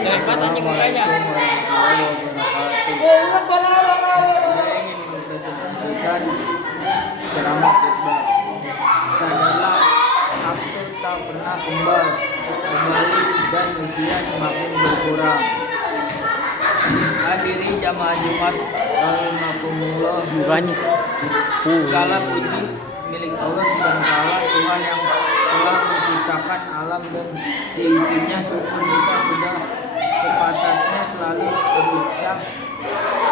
Assalamualaikum warahmatullahi wabarakatuh. Saya ingin mempresentasikan ceramah khutbah. Sadarlah, waktu tak pernah kembali dan usia semakin berkurang. Hadiri jamaah Jumat rahimakumullah. Segala puji milik Allah Subhanahu wa taala, Tuhan yang telah menciptakan alam dan seisinya. Syukur kita sudah sepatasnya selalu berucap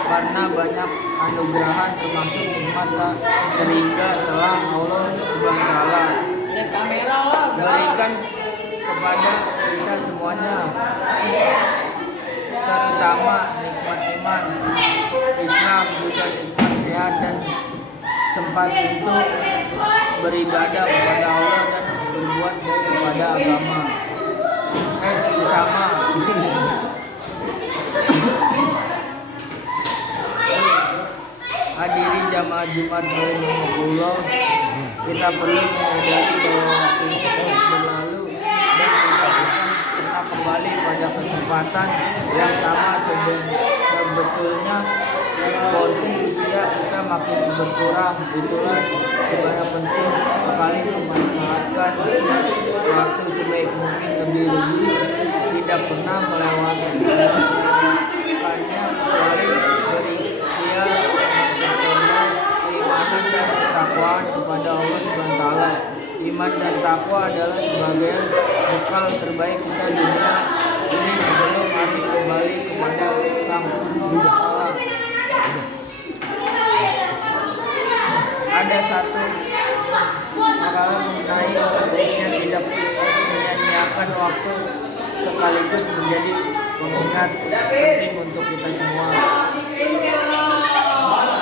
karena banyak anugerah termasuk nikmat tak terhingga telah Allah Subhanahu wa taala berikan kepada kita semuanya, terutama nikmat iman Islam, juga nikmat sehat dan sempat untuk beribadah kepada Allah dan berbuat baik kepada agama sesama. Hadiri jamaah Jumat rahimakumullah, kita perlu menyadari bahwa waktu ini terus berlalu dan kita akan pernah kembali pada kesempatan yang sama. Sebetulnya porsi usia kita makin berkurang. Itulah sebabnya penting sekali memanfaatkan waktu sebaik mungkin, lebih-lebih tidak pernah melewatkannya kecuali berikhtiar keimanan dan ketakwaan kepada Allah Subhanahu wa taala. Iman dan takwa adalah sebagai bekal terbaik kita dunia ini sebelum harus kembali kepada Sang Pencipta. Ada satu makalah mengenai pentingnya tidak menyia-nyiakan waktu sekaligus menjadi pengingat penting untuk kita semua.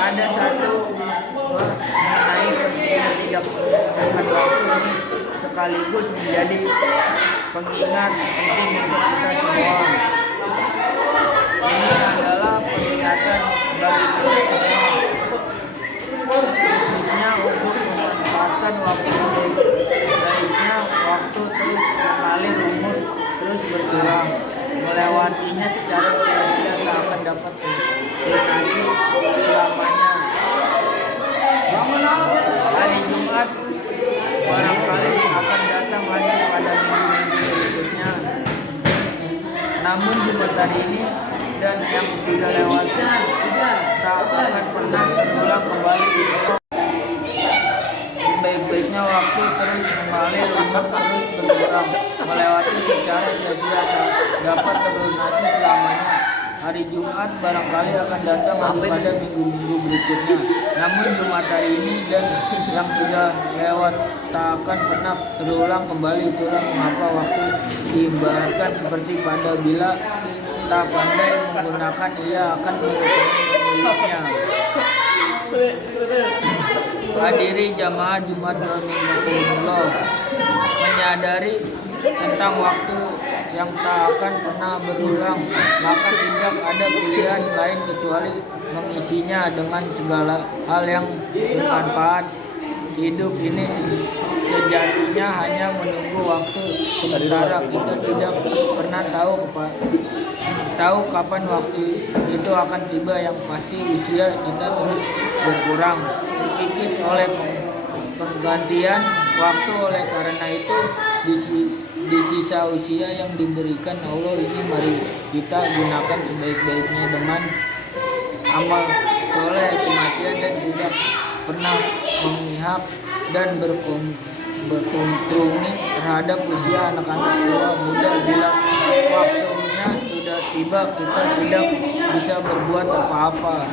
Ada satu mengenai pentingnya tidak menyia-nyiakan waktu sekaligus menjadi pengingat penting untuk kita semua. Ini adalah peringatan bagi kita semua, khususnya untuk memanfaatkan waktu sebaik-baiknya. Waktu terus mengalir, umur terus berkurang. Melewatinya secara sia-sia tak akan dapat dilunasi selamanya. Hari Jumat barangkali akan datang lagi pada minggu berikutnya. Namun Jumat hari ini dan yang sudah lewat tak akan pernah terulang kembali. Baik-baiknya waktu terus mengalir, umur terus berkurang. Melewati secara sia-sia tak dapat terlunasi selamanya. Hari Jumat barangkali akan datang pada minggu-minggu berikutnya. Namun Jumat hari ini dan yang sudah lewat tak akan pernah terulang kembali. Itulah mengapa waktu diibaratkan seperti pada bila tak pandai menggunakan, ia akan melukai. Hadiri jamaah Jumat rahimakumullah, menyadari tentang waktu yang tak akan pernah berulang, maka tidak ada pilihan lain kecuali mengisinya dengan segala hal yang bermanfaat. Hidup ini sejatinya hanya menunggu waktu sementara. Kita tidak pernah tahu kapan waktu itu akan tiba. Yang pasti usia kita terus berkurang, terkikis oleh pergantian waktu. Oleh karena itu di sisa usia yang diberikan Allah ini, mari kita gunakan sebaik-baiknya dengan amal soleh, kematian, dan tidak pernah memihak dan berkompromi terhadap usia anak-anak tua muda. Bila waktunya sudah tiba, kita tidak bisa berbuat apa-apa.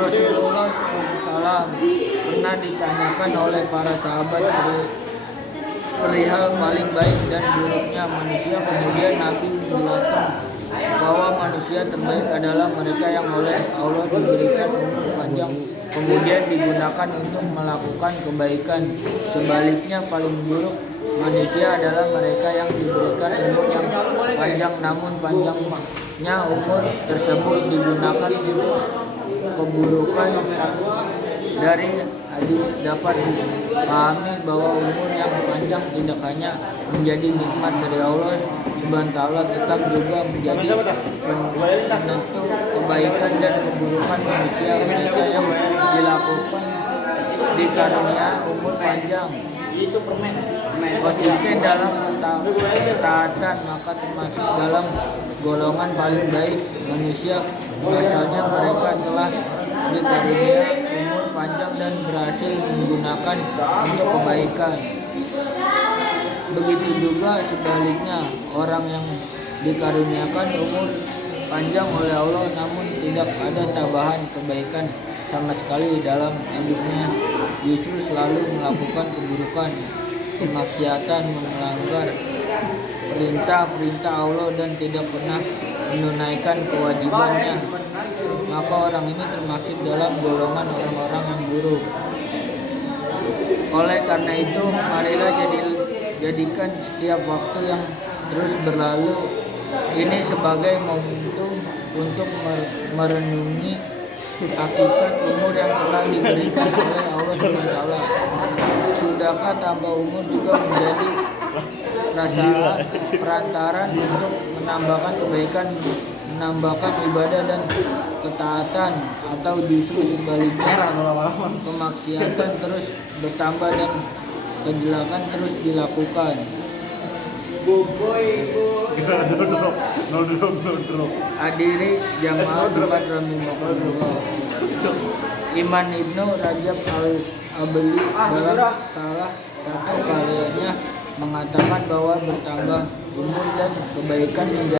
Rasulullah SAW pernah ditanyakan oleh para sahabat perihal paling baik dan buruknya manusia. Kemudian Nabi menjelaskan bahwa manusia terbaik adalah mereka yang oleh Allah diberikan umur panjang, kemudian digunakan untuk melakukan kebaikan. Sebaliknya paling buruk manusia adalah mereka yang diberikan umur yang panjang, namun panjangnya umur tersebut digunakan untuk keburukan. Dari hadis dapat dipahami bahwa umur yang panjang tidak hanya menjadi nikmat dari Allah Subhanahu wa taala, tetap juga menjadi penentu kebaikan dan keburukan manusia. Mereka yang dilakukan dikarunia umur panjang konsisten dalam ketaatan, maka termasuk dalam golongan paling baik manusia. Asalnya mereka telah dikarunia umur panjang dan berhasil menggunakan untuk kebaikan. Begitu juga sebaliknya, orang yang dikaruniakan umur panjang oleh Allah namun tidak ada tambahan kebaikan sama sekali dalam hidupnya, justru selalu melakukan keburukan, kemaksiatan, melanggar perintah-perintah Allah dan tidak pernah menunaikan kewajibannya, maka orang ini termasuk dalam golongan orang-orang yang buruk. Oleh karena itu, marilah jadikan setiap waktu yang terus berlalu ini sebagai momentum untuk merenungi hakikat umur yang telah diberikan oleh Allah SWT. Sudahkah tambah umur juga menjadi perantaran untuk menambahkan kebaikan, menambahkan ibadah dan ketaatan, atau justru sebaliknya kemaksiatan terus bertambah dan kejelekan terus dilakukan? Hadiri jamaah Jumat rahimakumullah. Imam Ibnu Rajab Al-Hambali dalam salah satu karyanya mengatakan bahwa bertambah umur dan kebaikan menjadi